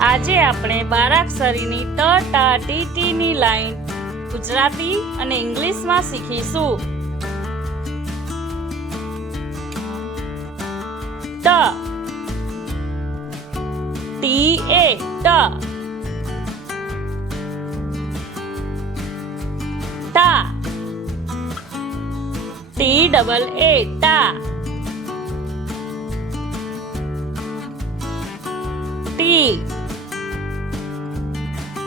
આજે આપણે બારાક્ષરીની ટ, ટા, ટી ટી ની લાઈન ગુજરાતી અને ઇંગ્લિશમાં શીખીશું. ટ. ટી એ ટ. ટા. ટી ડબલ એ ટા. T.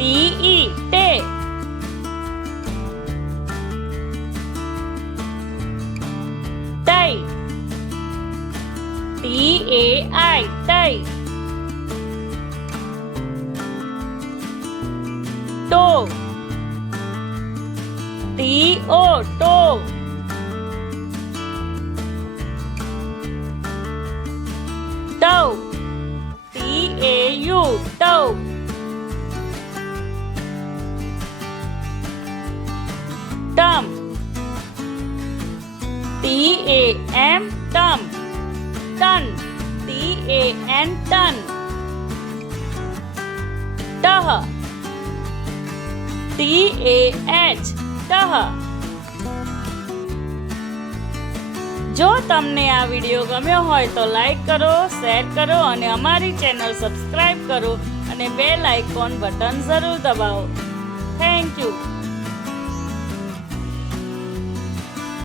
b e 贝。day d a i day do d o do do ટમ. ટી એ એમ ટમ. ટન. ટી એ એન ટન. ટહ. ટી એ એચ ટહ. જો તમને આ વીડિયો ગમ્યો હોય તો લાઈક કરો, શેર કરો અને અમારી ચેનલ સબસ્ક્રાઈબ કરો અને બેલ આઇકોન બટન જરૂર દબાવો. થેન્ક